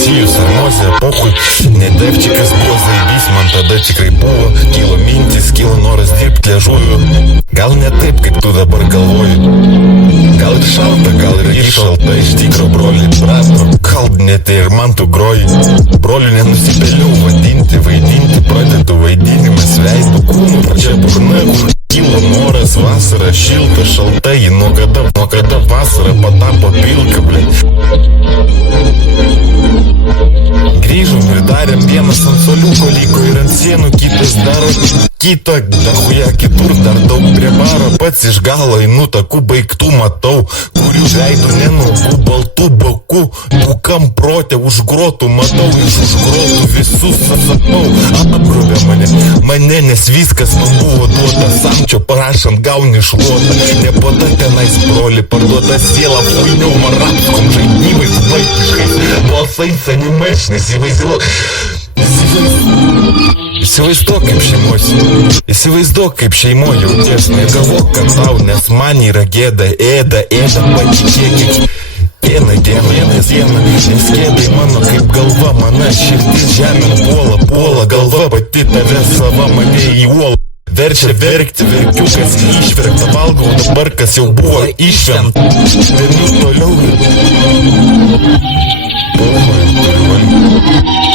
Rosijos sarmozė, pochui, ne devčikas buvo zaibys, man tada tikrai buvo, kilo mintis, kilo noras dirbti liežuviu. Gal ne taip, kaip tu dabar galvoji. Gal ir šalta, gal ir šalta, iš tikro broli prasto, gal net ir man tu groji. Broliu nenusipeliau vadinti, vaidinti, pradedu vaidinimas veidų kūnų, pačia burna, kur kilo noras, vasara šilta, šalta, ji nuo kada vasara patapo pilka, ble. Grįžom ir darėm vienas ant soliuko, liko ir ant sienų, kitas daro kitą, dahuja kitur, dar daug prie baro, pats iš galo einu takų baigtų matau, kurių veidų nenukų, baltų bokų, bukam protė už grotų matau, iš už grotų visus sapnau, apgrobė mane, nes viskas man buvo duota, samčio parašant gauni šluotą, nepada tenais broli, parduota siela, fuiniau marapskom žaidimais vaikiškais, balsais animešnis, įsivaizduok kaip šeimoj jauties, negalvok, kad tau, nes man yra gėda, ėda, patikėkit. Vieną dieną, nes gėdai mano kaip galva, mana širdis žemėn puola, galva pati tave sava mane į uolą. Verčia verkti, verkiukas išverkta, valgau dabar, kas jau buvo išvemta. Venu toliau. Pohoj, turiu valgyti.